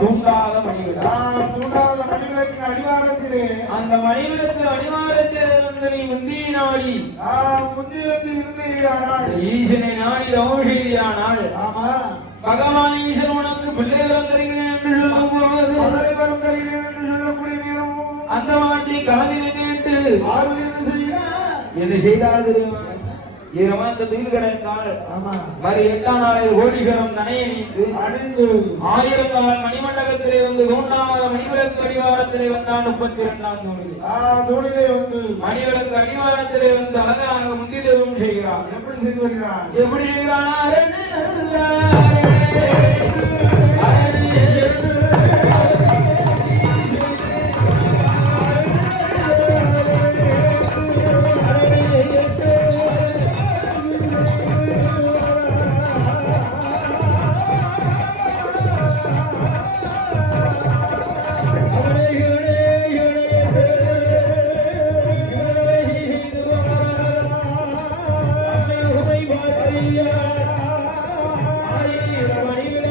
தூண்டாத மணிவிளக்கு. தூண்டாத மணிவிளக்கின் அடிவாரத்திலே அந்த மணிவிளக்கு அடிவாரத்திலே வந்து நீ முந்திய நாடி முந்தி வந்து இருந்தீரானால் ஈசனை நாடி தவம் செய்தியானால் ஆமா பகவான் ஈசன் உனக்கு பிள்ளைகளும் தருகிறேன் என்று சொல்லும் போது சொல்லக்கூடிய நேரம் அந்த வார்த்தை காதிலே கேட்டு என்ன செய்தால் தெரியுமா? ஈரமாந்த துயில் கிடைத்தால் மறு 8ஆம் நாளில் கோடீஸ்வரம் நனைய நீந்து 1000 நாள் மணிமண்டபத்திலே வந்து தூண்டாத மணிவிளக்கு அடிவாரத்திலே வந்தான் 32ஆம் தூணிலே வந்து மணிவிளக்கு அடிவாரத்திலே வந்து அழகாக முந்தி தெய்வம் செய்கிறான். எப்படி செய்து வருகிறான்? எப்படி செய்கிறான்? மணிவிளக்கு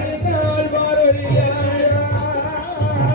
படைத்த